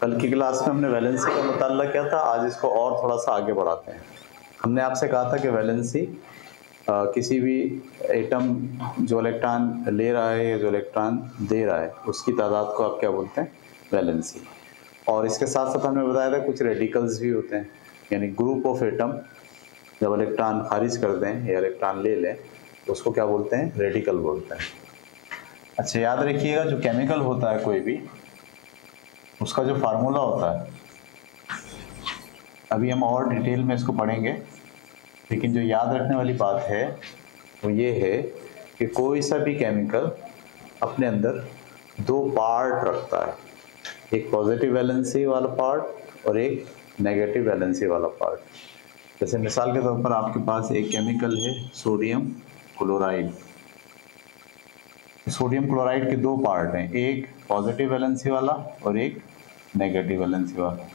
कल की क्लास में हमने वैलेंसी का मुताल्ला किया था, आज इसको और थोड़ा सा आगे बढ़ाते हैं। हमने आपसे कहा था कि वैलेंसी किसी भी एटम जो इलेक्ट्रॉन ले रहा है या जो इलेक्ट्रॉन दे रहा है उसकी तादाद को आप क्या बोलते हैं, वैलेंसी। और इसके साथ साथ हमने बताया था कुछ रेडिकल्स भी होते हैं, यानी ग्रुप ऑफ एटम जब इलेक्ट्रॉन खारिज कर दें या इलेक्ट्रॉन ले लें तो उसको क्या बोलते हैं, रेडिकल बोलते हैं। अच्छा याद रखिएगा, जो केमिकल होता है कोई भी, उसका जो फार्मूला होता है, अभी हम और डिटेल में इसको पढ़ेंगे, लेकिन जो याद रखने वाली बात है वो ये है कि कोई सा भी केमिकल अपने अंदर दो पार्ट रखता है, एक पॉजिटिव वैलेंसी वाला पार्ट और एक नेगेटिव वैलेंसी वाला पार्ट। जैसे मिसाल के तौर पर आपके पास एक केमिकल है सोडियम क्लोराइड। सोडियम क्लोराइड के दो पार्ट हैं, एक पॉजिटिव वैलेंसी वाला और एक नेगेटिव वैलेंसी वाला।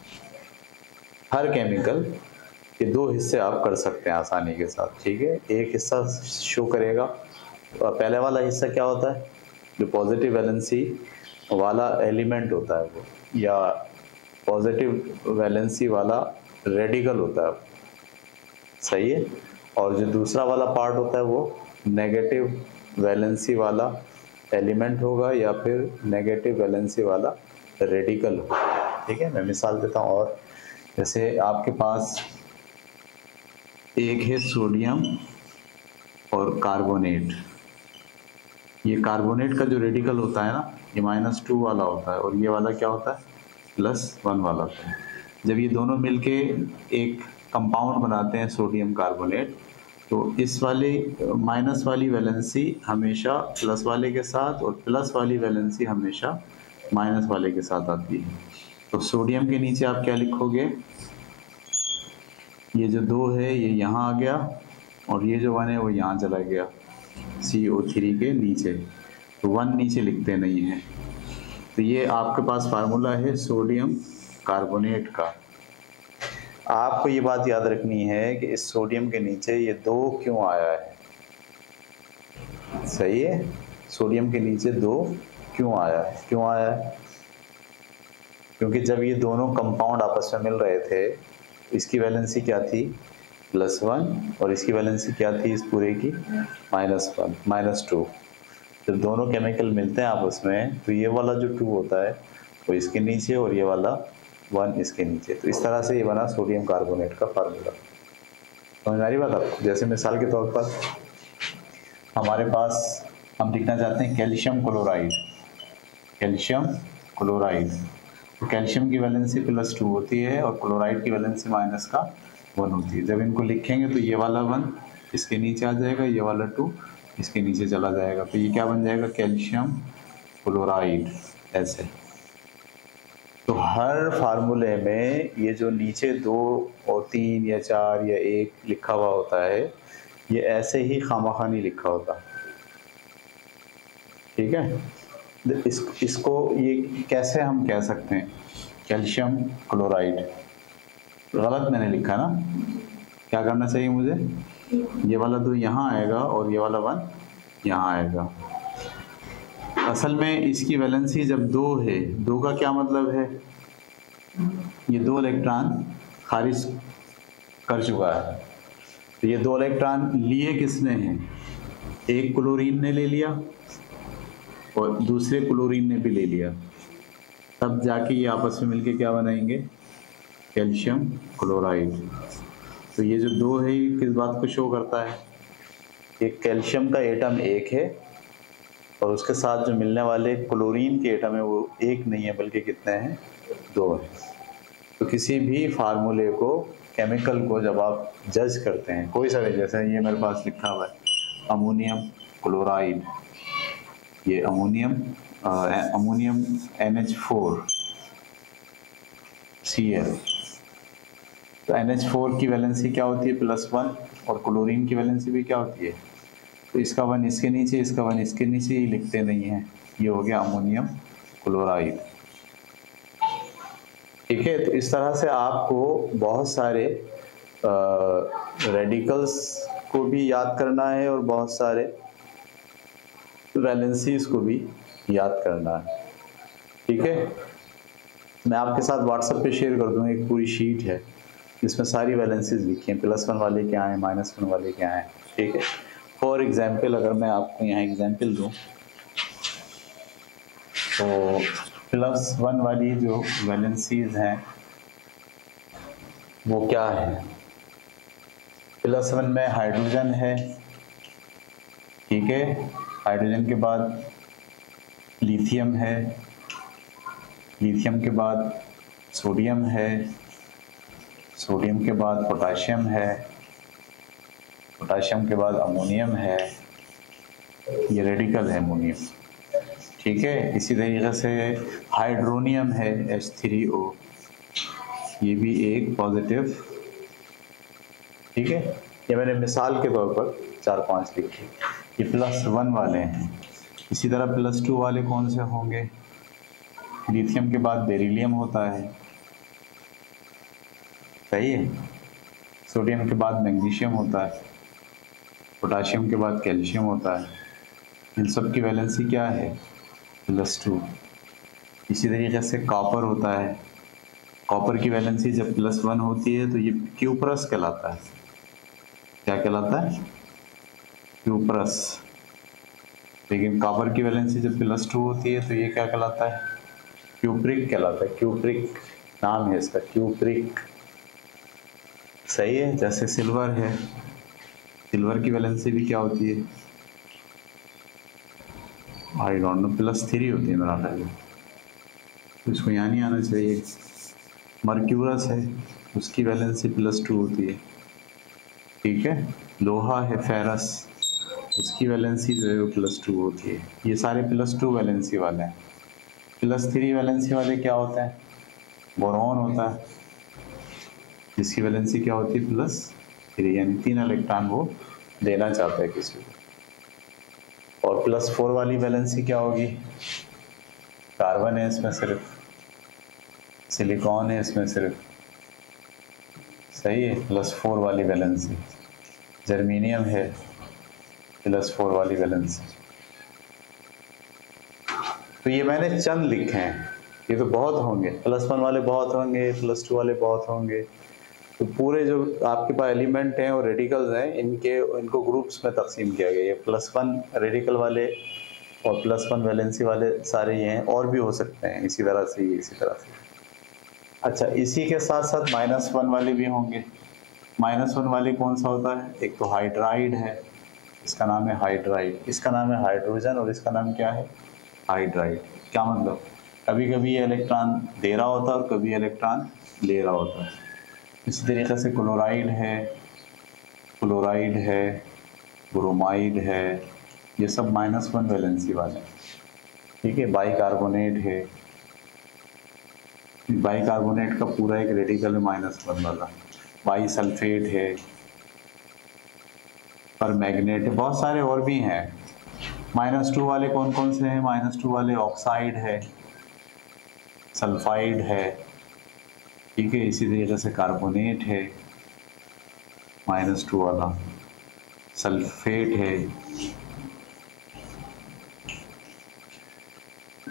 हर केमिकल के दो हिस्से आप कर सकते हैं आसानी के साथ, ठीक है। एक हिस्सा शो करेगा, पहले वाला हिस्सा क्या होता है, जो पॉजिटिव वैलेंसी वाला एलिमेंट होता है वो, या पॉजिटिव वैलेंसी वाला रेडिकल होता है, सही है। और जो दूसरा वाला पार्ट होता है वो नेगेटिव वैलेंसी वाला एलिमेंट होगा या फिर नेगेटिव वैलेंसी वाला रेडिकल होगा, ठीक है। मैं मिसाल देता हूँ, और जैसे आपके पास एक है सोडियम और कार्बोनेट। ये कार्बोनेट का जो रेडिकल होता है ना, ये -2 वाला होता है और ये वाला क्या होता है, +1 वाला होता है। जब ये दोनों मिलके एक कंपाउंड बनाते हैं सोडियम कार्बोनेट, तो इस वाले माइनस वाली वैलेंसी हमेशा प्लस वाले के साथ और प्लस वाली वैलेंसी हमेशा माइनस वाले के साथ आती है। तो सोडियम के नीचे आप क्या लिखोगे, ये जो 2 है ये यहाँ आ गया और ये जो 1 है वो यहाँ चला गया CO3 के नीचे, तो 1 नीचे लिखते नहीं है। तो ये आपके पास फार्मूला है सोडियम कार्बोनेट का। आपको ये बात याद रखनी है कि इस सोडियम के नीचे ये 2 क्यों आया है, सही है। सोडियम के नीचे 2 क्यों आया है, क्यों आया है, क्योंकि जब ये दोनों कंपाउंड आपस में मिल रहे थे, इसकी वैलेंसी क्या थी, +1, और इसकी वैलेंसी क्या थी इस पूरे की, -1 -2। जब दोनों केमिकल मिलते हैं आपस में तो ये वाला जो 2 होता है वो इसके नीचे और ये वाला 1 इसके नीचे। तो इस तरह से ये बना सोडियम कार्बोनेट का फार्मूला। समझ आ रही बात आपको। जैसे मिसाल के तौर पर हमारे पास हम लिखना चाहते हैं कैल्शियम क्लोराइड, कैल्शियम क्लोराइड। तो कैल्शियम की वैलेंसी +2 होती है और क्लोराइड की वैलेंसी -1 होती है। जब इनको लिखेंगे तो ये वाला 1 इसके नीचे आ जाएगा, ये वाला 2 इसके नीचे चला जाएगा, तो ये क्या बन जाएगा, कैल्शियम क्लोराइड, ऐसे। तो हर फार्मूले में ये जो नीचे 2 और 3 या 4 या 1 लिखा हुआ होता है, ये ऐसे ही खामखा नहीं लिखा होता, ठीक है। इसको ये कैसे हम कह सकते हैं, कैल्शियम क्लोराइड, गलत मैंने लिखा ना, क्या करना चाहिए मुझे, ये वाला 2 यहाँ आएगा और ये वाला 1 यहाँ आएगा। असल में इसकी वैलेंसी जब 2 है, 2 का क्या मतलब है, ये 2 इलेक्ट्रॉन खारिज कर चुका है। तो ये 2 इलेक्ट्रॉन लिए किसने हैं, एक क्लोरीन ने ले लिया और दूसरे क्लोरीन ने भी ले लिया, तब जाके ये आपस में मिलके क्या बनाएंगे, कैल्शियम क्लोराइड। तो ये जो 2 है ये किस बात को शो करता है, एक कैल्शियम का एटम 1 है और उसके साथ जो मिलने वाले क्लोरीन के एटम है वो 1 नहीं है बल्कि कितने हैं, 2 है। तो किसी भी फार्मूले को, केमिकल को जब आप जज करते हैं कोई सा भी, जैसे ये मेरे पास लिखा हुआ है अमोनियम क्लोराइड, ये अमोनियम NH4 Cl, तो NH4 की वैलेंसी क्या होती है, +1, और क्लोरीन की वैलेंसी भी क्या होती है, तो इसका 1 इसके नीचे, इसका 1 इसके नीचे, ही लिखते नहीं है, ये हो गया अमोनियम क्लोराइड, ठीक है। तो इस तरह से आपको बहुत सारे रेडिकल्स को भी याद करना है और बहुत सारे वैलेंसीज को भी याद करना है, ठीक है। मैं आपके साथ व्हाट्सएप पे शेयर कर दूँगा, एक पूरी शीट है जिसमें सारी वैलेंसीज लिखी हैं, +1 वाले क्या हैं, -1 वाले क्या हैं, ठीक है। फॉर एग्जांपल अगर मैं आपको यहाँ एग्जांपल दूँ तो +1 वाली जो वैलेंसीज हैं वो क्या है। +1 में हाइड्रोजन है, ठीक है। हाइड्रोजन के बाद लिथियम है, लिथियम के बाद सोडियम है, सोडियम के बाद पोटाशियम है, पोटाशियम के बाद अमोनियम है, ये रेडिकल है अमोनियम, ठीक है। इसी तरीके से हाइड्रोनियम है H3O, ये भी एक पॉजिटिव, ठीक है। ये मैंने मिसाल के तौर पर 4-5 लिखे, ये +1 वाले हैं। इसी तरह +2 वाले कौन से होंगे, लिथियम के बाद बेरिलियम होता है, सही है। सोडियम के बाद मैग्नीशियम होता है, पोटाशियम के बाद कैल्शियम होता है। इन सब की वैलेंसी क्या है, +2। इसी तरीके से कॉपर होता है, कॉपर की वैलेंसी जब +1 होती है तो ये क्यूप्रस कहलाता है। क्या कहलाता है, क्यूप्रस। लेकिन कॉपर की वैलेंसी जब +2 होती है तो ये क्या कहलाता है, क्यूप्रिक कहलाता है। क्यूप्रिक नाम है इसका, क्यूप्रिक, सही है। जैसे सिल्वर है, सिल्वर की वैलेंसी भी क्या होती है, आई डोंट नो, +3 होती है मेरा ख्याल, इसको यहाँ नहीं आना चाहिए। मर्क्यूरस है, उसकी वैलेंसी +2 होती है, ठीक है। लोहा है फेरस, उसकी वैलेंसी जो है वो +2 होती है। ये सारे +2 वैलेंसी वाले हैं। +3 वैलेंसी वाले क्या होते हैं, बोरॉन होता है, जिसकी वैलेंसी क्या होती है, +3, यानी 3 इलेक्ट्रॉन वो देना चाहता है किसी को। और +4 वाली वैलेंसी क्या होगी, कार्बन है इसमें सिर्फ, सिलिकॉन है इसमें सिर्फ, सही है, +4 वाली वैलेंसी। जर्मीनियम है, +4 वाली वैलेंसी। तो ये मैंने चंद लिखे हैं, ये तो बहुत होंगे, +1 वाले बहुत होंगे, +2 वाले बहुत होंगे। तो पूरे जो आपके पास एलिमेंट हैं और रेडिकल्स हैं, इनको ग्रुप्स में तकसीम किया गया है। +1 रेडिकल वाले और +1 वैलेंसी वाले सारे ये हैं, और भी हो सकते हैं इसी तरह से, इसी तरह से। अच्छा, इसी के साथ साथ -1 वाले भी होंगे। -1 वाले कौन सा होता है, एक तो हाइड्राइड है, इसका नाम है हाइड्राइड, इसका नाम है हाइड्रोजन और इसका नाम क्या है, हाइड्राइड। क्या मतलब, कभी कभी ये इलेक्ट्रॉन दे रहा होता है और कभी इलेक्ट्रॉन ले रहा होता है। इसी तरीके से क्लोराइड है, क्लोराइड है, ब्रोमाइड है, ये सब -1 वैलेंसी वाले हैं, ठीक है। बाइकार्बोनेट है, बाइकार्बोनेट का पूरा एक रेडिकल है -1 वाला। बाइसल्फेट है, पर मैग्नेट है, बहुत सारे और भी हैं। -2 वाले कौन कौन से हैं, -2 वाले ऑक्साइड है, सल्फाइड है, ठीक है। इसी तरीके से कार्बोनेट है -2 वाला, सल्फेट है,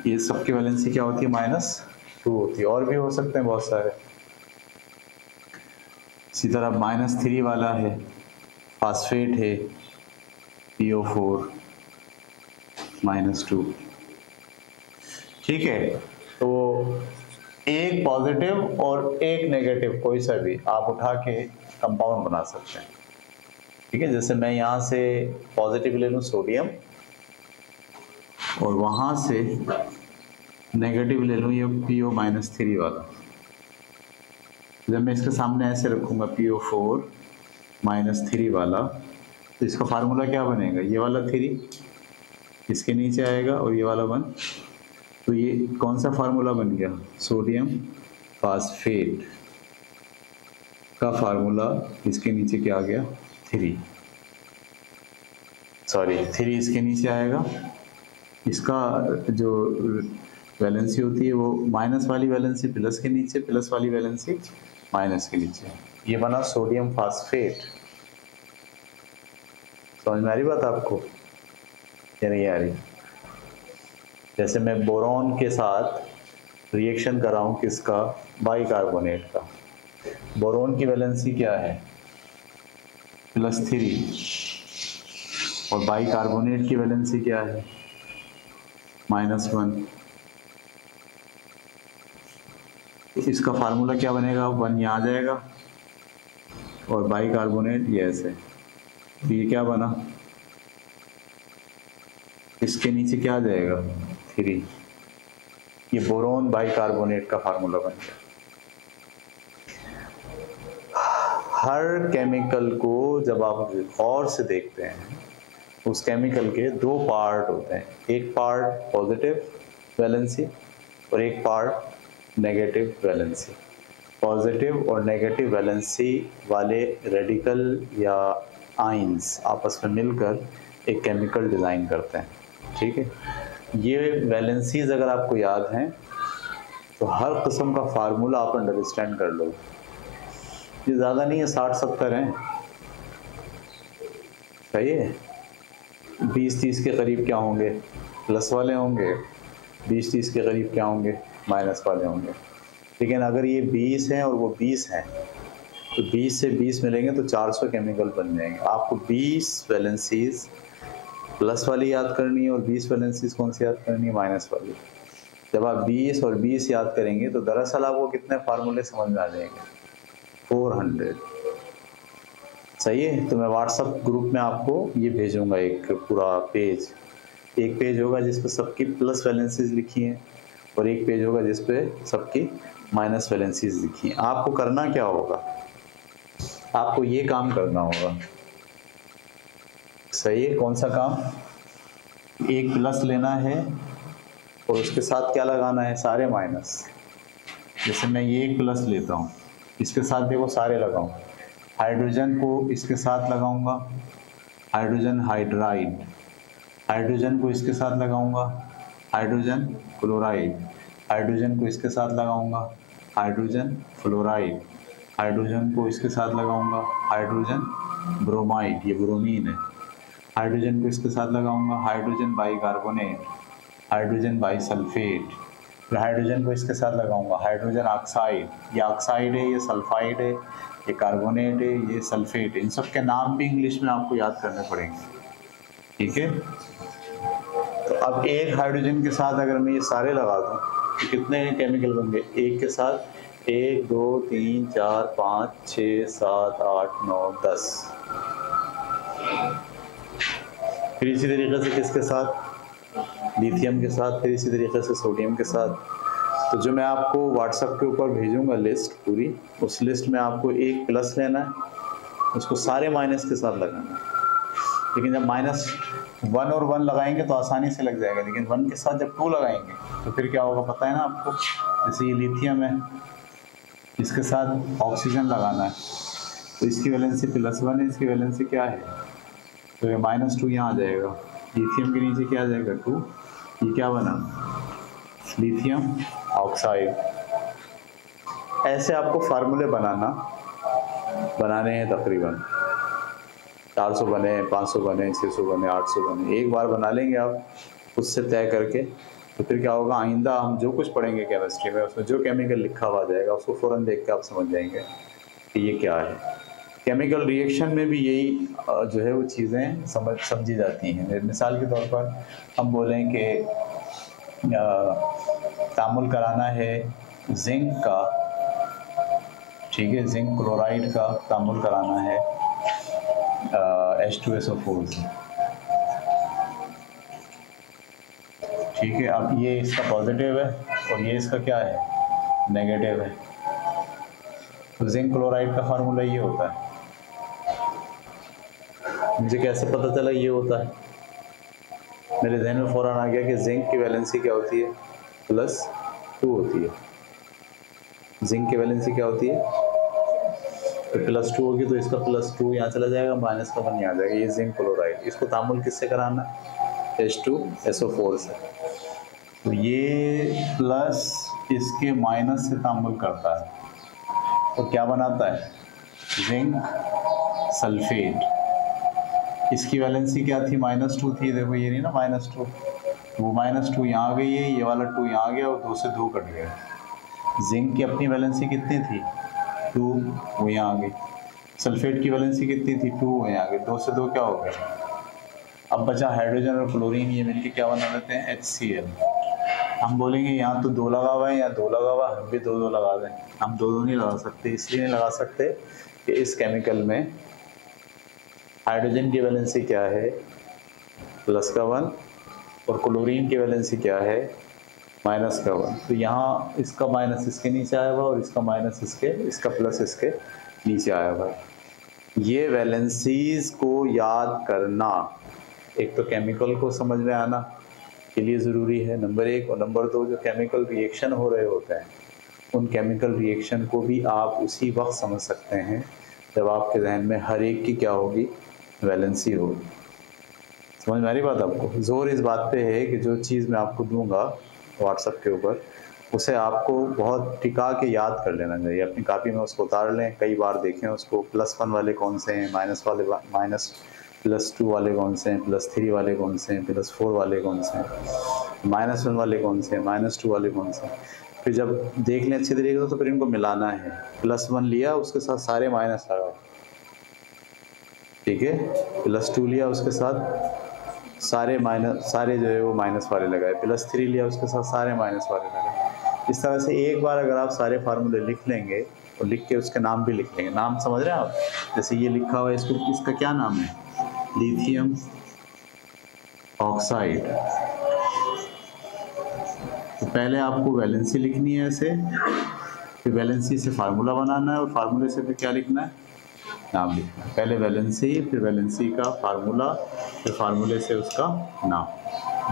ये सब की वैलेंसी क्या होती है, -2 होती है। और भी हो सकते हैं बहुत सारे। इसी तरह -3 वाला है, फास्फेट है, PO4 -2, ठीक है। तो एक पॉजिटिव और एक नेगेटिव कोई सा भी आप उठा के कंपाउंड बना सकते हैं, ठीक है। जैसे मैं यहाँ से पॉजिटिव ले लूँ सोडियम और वहाँ से नेगेटिव ले लूँ ये PO-3 वाला। जब मैं इसके सामने ऐसे रखूँगा PO4 -3 वाला, तो इसका फार्मूला क्या बनेगा, ये वाला 3 इसके नीचे आएगा और ये वाला 1, तो ये कौन सा फार्मूला बन गया, सोडियम फास्फेट का फार्मूला, इसके नीचे क्या आ गया, 3, सॉरी 3 इसके नीचे आएगा। इसका जो वैलेंसी होती है वो माइनस वाली वैलेंसी प्लस के नीचे, प्लस वाली वैलेंसी माइनस के नीचे, ये बना सोडियम फास्फेट। समझ में आ रही बात आपको या नहीं आ रही। जैसे मैं बोरॉन के साथ रिएक्शन कर रहा हूँ किसका, बाइकार्बोनेट का। बोरोन की वैलेंसी क्या है, +3, और बाइकार्बोनेट की वैलेंसी क्या है, -1। इसका फार्मूला क्या बनेगा, 1 यहाँ आ जाएगा और बाइकार्बोनेट ये ऐसे, तो ये क्या बना, इसके नीचे क्या आ जाएगा, 3। ये बोरोन बाइकार्बोनेट का फार्मूला बन गया। हर केमिकल को जब आप गौर से देखते हैं, उस केमिकल के 2 पार्ट होते हैं, एक पार्ट पॉजिटिव वैलेंसी और एक पार्ट नेगेटिव वैलेंसी। पॉजिटिव और नेगेटिव वैलेंसी वाले रेडिकल या आइंस आपस में मिलकर एक केमिकल डिज़ाइन करते हैं, ठीक है। ये वैलेंसीज अगर आपको याद हैं तो हर किस्म का फार्मूला आप अंडरस्टैंड कर लो। ये ज़्यादा नहीं है, 60-70 हैं, सही है। 20-30 के करीब क्या होंगे, प्लस वाले होंगे, 20-30 के करीब क्या होंगे, माइनस वाले होंगे। लेकिन अगर ये 20 हैं और वो 20 हैं तो 20 से 20 मिलेंगे तो 400 केमिकल बन जाएंगे। आपको 20 वैलेंसीज प्लस वाली याद करनी है और 20 वैलेंसीज कौन सी याद करनी है, माइनस वाली। जब आप 20 और 20 याद करेंगे तो दरअसल आपको कितने फार्मूले समझ में आ जाएंगे, 400। सही है। तो मैं व्हाट्सएप ग्रुप में आपको ये भेजूंगा एक पूरा पेज। एक पेज होगा जिस पर सबकी प्लस वैलेंसीज लिखी हैं और एक पेज होगा जिस पे सबकी माइनस वैलेंसीज लिखी हैं। आपको करना क्या होगा, आपको ये काम करना होगा, सही है। कौन सा काम, एक प्लस लेना है और उसके साथ क्या लगाना है, सारे माइनस। जैसे मैं ये एक प्लस लेता हूँ, इसके साथ देखो सारे लगाऊं, हाइड्रोजन को इसके साथ लगाऊंगा, हाइड्रोजन हाइड्राइड, हाइड्रोजन को इसके साथ लगाऊंगा, हाइड्रोजन क्लोराइड, हाइड्रोजन को इसके साथ लगाऊंगा, हाइड्रोजन फ्लोराइड, हाइड्रोजन को इसके साथ लगाऊंगा, हाइड्रोजन ब्रोमाइड, ये ब्रोमीन है, हाइड्रोजन को इसके साथ लगाऊंगा, हाइड्रोजन बाइकार्बोनेट, हाइड्रोजन बाइसल्फेट, फिर हाइड्रोजन को इसके साथ लगाऊंगा, हाइड्रोजन ऑक्साइड, ये ऑक्साइड है, ये सल्फाइड है, ये कार्बोनेट है, ये सल्फेट है। इन सब के नाम भी इंग्लिश में आपको याद करने पड़ेंगे, ठीक है। तो अब एक हाइड्रोजन के साथ अगर मैं ये सारे लगा दूं तो कितने केमिकल बन गए, एक के साथ 1 2 3 4 5 6 7 8 9 10। फिर इसी तरीके से किसके साथ, लिथियम के साथ, फिर इसी तरीके से सोडियम के साथ। तो जो मैं आपको व्हाट्सएप के ऊपर भेजूंगा लिस्ट पूरी, उस लिस्ट में आपको एक प्लस लेना है, उसको सारे माइनस के साथ लगाना है। लेकिन जब -1 और 1 लगाएंगे तो आसानी से लग जाएगा, लेकिन 1 के साथ जब 2 लगाएंगे तो फिर क्या होगा पता है ना आपको। जैसे ये लिथियम है, इसके साथ ऑक्सीजन लगाना है तो इसकी वैलेंसी +1 है, इसकी वैलेंसी क्या है, तो ये -2 यहाँ आ जाएगा। लिथियम के नीचे क्या आ जाएगा, 2। ये क्या बना, लिथियम ऑक्साइड। ऐसे आपको फार्मूले बनाने हैं, तकरीबन 400 बने, 500 बने, 600 बने, 800 बने। एक बार बना लेंगे आप उससे तय करके, तो फिर क्या होगा, आइंदा हम जो कुछ पढ़ेंगे केमिस्ट्री में उसमें जो केमिकल लिखा हुआ जाएगा उसको फ़ौरन देख के आप समझ जाएंगे कि ये क्या है। केमिकल रिएक्शन में भी यही जो है वो चीज़ें समझी जाती हैं। मिसाल के तौर पर हम बोलें कि तामुल कराना है जिंक का, ठीक है, जिंक क्लोराइड का तामुल कराना है H2SO4 से, ठीक है। अब ये इसका पॉजिटिव है और ये इसका क्या है, नेगेटिव है। तो जिंक क्लोराइड का फार्मूला ये होता है। मुझे कैसे पता चला ये होता है, मेरे जहन में फ़ौरन आ गया कि जिंक की वैलेंसी क्या होती है, +2 होती है। जिंक की वैलेंसी क्या होती है, तो +2 होगी तो इसका +2 यहाँ चला जाएगा, माइनस का 1 यहाँ आ जाएगा। ये जिंक क्लोराइड, इसको तामुल किससे कराना है, H2SO4 से। तो ये प्लस इसके माइनस से तामुल करता है तो क्या बनाता है, जिंक सल्फेट। इसकी वैलेंसी क्या थी, -2 थी, देखो ये नहीं ना, -2, वो -2 यहाँ आ गई है, ये वाला 2 यहाँ आ गया और 2 से 2 कट गया। जिंक की अपनी वैलेंसी कितनी थी 2, वो यहाँ आ गई। सल्फेट की वैलेंसी कितनी थी 2, वो यहाँ आ गई। 2 से 2 क्या हो गया? अब बचा हाइड्रोजन और क्लोरीन, ये मिलके क्या बना देते हैं HCl। हम बोलेंगे यहाँ तो 2 लगा हुआ है, यहाँ 2 लगा हुआ है, हम भी 2 लगा दें। हम 2 नहीं लगा सकते, इसलिए नहीं लगा सकते कि इस केमिकल में हाइड्रोजन की वैलेंसी क्या है +1 और क्लोरीन की वैलेंसी क्या है -1। तो यहाँ इसका माइनस इसके नीचे आया हुआ और इसका माइनस इसका प्लस इसके नीचे आया हुआ। ये वैलेंसीज को याद करना एक तो केमिकल को समझ में आना के लिए ज़रूरी है, नंबर 1, और नंबर 2 जो केमिकल रिएक्शन हो रहे होते हैं उन केमिकल रिएक्शन को भी आप उसी वक्त समझ सकते हैं जब आपके जहन में हर एक की क्या होगी वैलेंसी होगी। समझ में आ रही बात आपको? जोर इस बात पे है कि जो चीज़ मैं आपको दूंगा व्हाट्सएप के ऊपर उसे आपको बहुत टिका के याद कर लेना चाहिए। अपनी कॉपी में उसको उतार लें, कई बार देखें उसको, +1 वाले कौन से हैं, +2 वाले कौन से हैं, +3 वाले कौन से हैं, +4 वाले कौन से हैं, -1 वाले कौन से हैं, -2 वाले कौन से हैं। फिर जब देख लें अच्छे तरीके से तो फिर इनको मिलाना है। +1 लिया उसके साथ सारे माइनस लगाए, ठीक है। +2 लिया उसके साथ सारे जो है वो माइनस वाले लगाए। +3 लिया उसके साथ सारे माइनस वाले लगाए। इस तरह से एक बार अगर आप सारे फार्मूले लिख लेंगे और लिख के उसके नाम भी लिख लेंगे। नाम समझ रहे हैं आप? जैसे ये लिखा हुआ है, इसका क्या नाम है? Lithium oxide. तो पहले आपको वैलेंसी लिखनी है ऐसे, फिर वैलेंसी से फार्मूला बनाना है और फार्मूले से फिर क्या लिखना है? नाम लिखना है। पहले वैलेंसी, फिर वैलेंसी का फार्मूला, फिर फार्मूले से उसका नाम।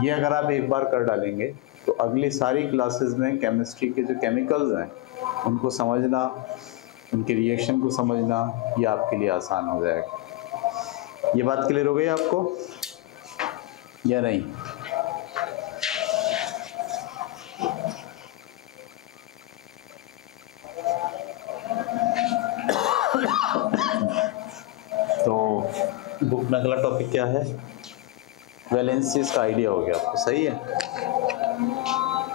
ये अगर आप एक बार कर डालेंगे तो अगली सारी क्लासेस में केमिस्ट्री के जो केमिकल्स हैं उनको समझना, उनके रिएक्शन को समझना, ये आपके लिए आसान हो जाएगा। ये बात क्लियर हो गई आपको या नहीं? तो बुक में अगला टॉपिक क्या है? वैलेंसीज का आइडिया हो गया आपको, सही है।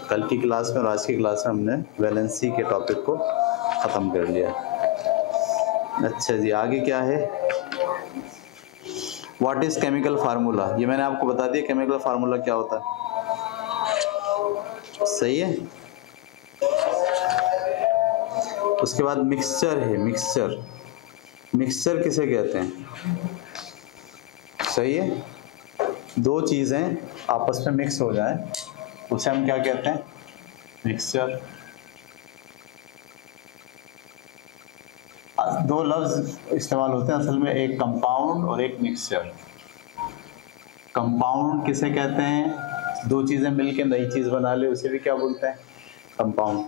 कल की क्लास में और आज की क्लास में हमने वैलेंसी के टॉपिक को ख़त्म कर लिया। अच्छा जी, आगे क्या है? What is chemical formula? ये मैंने आपको बता दिया केमिकल फार्मूला क्या होता है, सही है। उसके बाद मिक्सचर है, मिक्सचर किसे कहते हैं? सही है। दो चीज़ें आपस में मिक्स हो जाएं उसे हम क्या कहते हैं? मिक्सचर। दो लफ्ज़ इस्तेमाल होते हैं असल में, एक कंपाउंड और एक मिक्सचर। कंपाउंड किसे कहते हैं? दो चीज़ें मिलकर नई चीज़ बना ले उसे भी क्या बोलते हैं? कंपाउंड।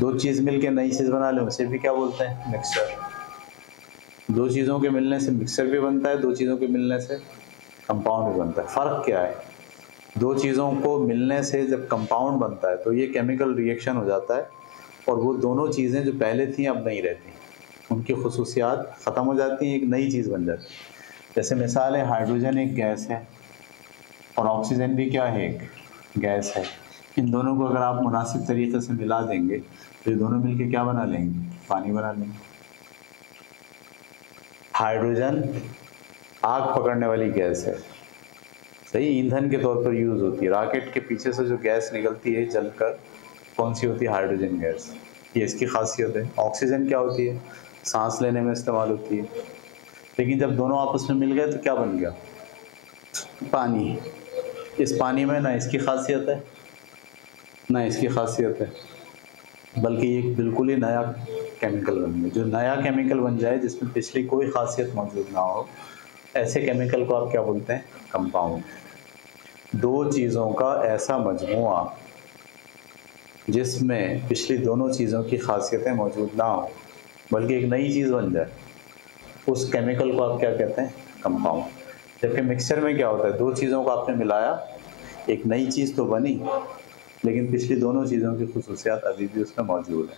दो चीज़ मिलकर नई चीज़ बना ले उसे भी क्या बोलते हैं? मिक्सचर। दो चीज़ों के मिलने से मिक्सचर भी बनता है, दो चीज़ों के मिलने से कंपाउंड भी बनता है। फ़र्क क्या है? दो चीज़ों को मिलने से जब कंपाउंड बनता है तो ये केमिकल रिएक्शन हो जाता है और वो दोनों चीज़ें जो पहले थी अब नहीं रहती, उनकी खुसूसियात ख़त्म हो जाती हैं, एक नई चीज़ बन जाती है। जैसे मिसाल है, हाइड्रोजन एक गैस है और ऑक्सीजन भी क्या है? एक गैस है। इन दोनों को अगर आप मुनासिब तरीके से मिला देंगे तो ये दोनों मिलके क्या बना लेंगे? पानी बना लेंगे। हाइड्रोजन आग पकड़ने वाली गैस है, सही, ईंधन के तौर पर यूज़ होती है। रॉकेट के पीछे से जो गैस निकलती है जलकर, कौन सी होती है? Hydrogen gas. ये इसकी खासियत है। ऑक्सीजन क्या होती है? सांस लेने में इस्तेमाल होती है। लेकिन जब दोनों आपस में मिल गए तो क्या बन गया? पानी। इस पानी में ना इसकी खासियत है ना इसकी खासियत है, बल्कि ये बिल्कुल ही नया केमिकल बन गया। जो नया केमिकल बन जाए जिसमें पिछली कोई खासियत मौजूद ना हो, ऐसे केमिकल को आप क्या बोलते हैं? कंपाउंड। दो चीज़ों का ऐसा मजमुआ जिसमें पिछली दोनों चीज़ों की खासियतें मौजूद ना हो बल्कि एक नई चीज़ बन जाए, उस केमिकल को आप क्या कहते हैं? कंपाउंड। जबकि मिक्सचर में क्या होता है? दो चीज़ों को आपने मिलाया, एक नई चीज़ तो बनी लेकिन पिछली दोनों चीज़ों की खुसूसियात अभी भी उसमें मौजूद है।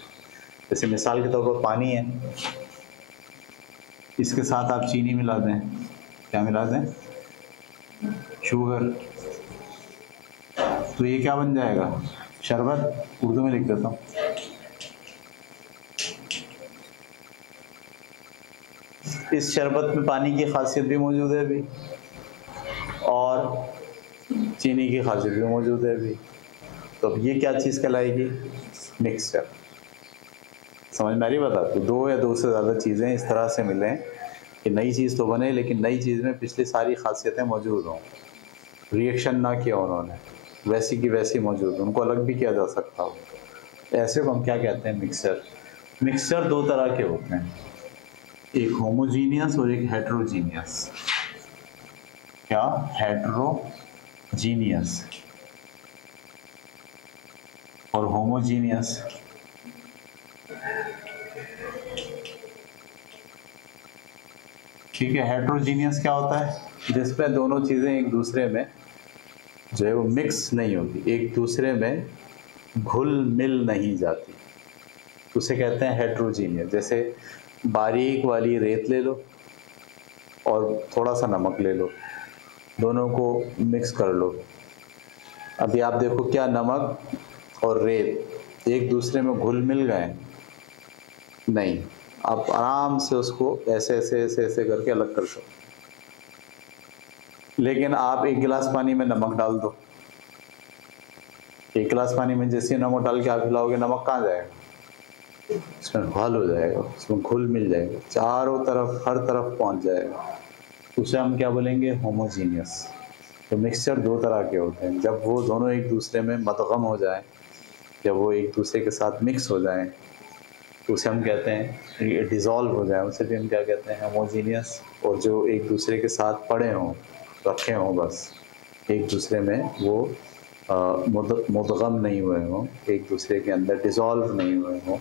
जैसे मिसाल के तौर पर पानी है, इसके साथ आप चीनी मिला दें, क्या मिला दें? शुगर। तो ये क्या बन जाएगा, शरबत। उर्दू में लिख देता हूँ। इस शरबत में पानी की खासियत भी मौजूद है अभी, और चीनी की खासियत भी मौजूद है अभी। तो अब ये क्या चीज़ कहलाएगी, मिक्सचर। समझ में आ रही बात आपको? दो या दो से ज़्यादा चीज़ें इस तरह से मिलें कि नई चीज़ तो बने, लेकिन नई चीज़ में पिछली सारी खासियतें मौजूद हों, रिएक्शन ना किया उन्होंने, वैसी की वैसी मौजूद, उनको अलग भी किया जा सकता हो। ऐसे को हम क्या कहते हैं, मिक्सचर। मिक्सचर दो तरह के होते हैं, एक होमोजीनियस और एक हेट्रोजीनियस। क्या, हेट्रोजीनियस और होमोजीनियस। ठीक है, हेट्रोजीनियस क्या होता है, जिसमें दोनों चीज़ें एक दूसरे में जो है वो मिक्स नहीं होती, एक दूसरे में घुल मिल नहीं जाती, उसे कहते हैं हेट्रोजीनियस। जैसे बारीक वाली रेत ले लो और थोड़ा सा नमक ले लो, दोनों को मिक्स कर लो। अभी आप देखो क्या नमक और रेत एक दूसरे में घुल मिल गए, नहीं। आप आराम से उसको ऐसे ऐसे ऐसे ऐसे करके अलग कर सकते। लेकिन आप एक गिलास पानी में नमक डाल दो, एक गिलास पानी में जैसे नमक डाल के आप हिलाओगे, नमक कहाँ जाएगा, उसमें घोल हो जाएगा, उसमें घुल मिल जाएगा, चारों तरफ हर तरफ पहुंच जाएगा। उसे हम क्या बोलेंगे, होमोजीनियस। तो मिक्सचर दो तरह के होते हैं, जब वो दोनों एक दूसरे में मदगम हो जाए, जब वो एक दूसरे के साथ मिक्स हो जाएं, तो उसे हम कहते हैं डिज़ोल्व हो जाए, उसे भी हम क्या कहते हैं, होमोजीनियस। और जो एक दूसरे के साथ पड़े हों, रखे हों, बस एक दूसरे में वो मुदगम नहीं हुए हों, एक दूसरे के अंदर डिज़ोल्व नहीं हुए हों,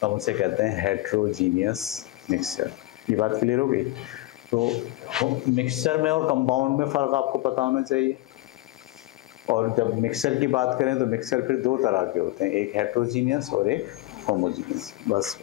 तो हम उसे कहते हैं हेट्रोजीनियस मिक्सचर। ये बात क्लियर हो गई? तो मिक्सचर में और कंपाउंड में फ़र्क आपको पता होना चाहिए। और जब मिक्सचर की बात करें तो मिक्सचर फिर दो तरह के होते हैं, एक हेट्रोजीनियस और एक होमोजीनियस, बस।